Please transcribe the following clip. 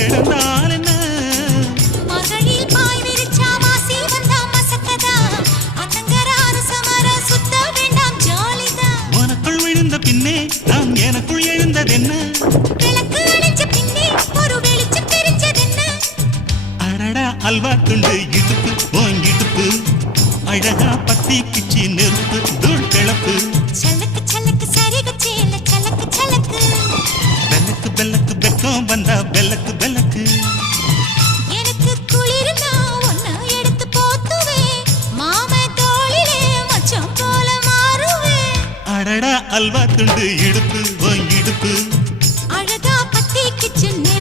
கிடந்தால் என்ன மகளில் பாய் விரிச்சா மாசி வந்தா மசக்கதா அத்தங்கராறு சமர சுத்த வேண்டாம் ஜாலிதான் உனக்குள் விழுந்த பின்னே நான் எனக்குள் எழுந்ததென்ன விளக்கு அணைஞ்ச பின்னே ஒரு வெளிச்சம் தெரிஞ்சதென்ன அடடா அல்வா துண்டு இடுப்பு ஓங்கிடுப்பு அழகா பத்தி பிச்சி நெருப்பு தூள் கிளப்பு சலக்கு சலக்கு சரிகு சேல சலக்கு சலக்கு பெல்லக்கு பெல்லக்கு பெக்கம் வந்தா பெல்லக்கு பெல்லக்கு எனக்கு குளிர்னா ஒன்னு எடுத்து போத்துவே மாம தோளிலே மச்சம் போல மாறுவே அடடா அல்வா துண்டு இடுப்பு ஓங்கி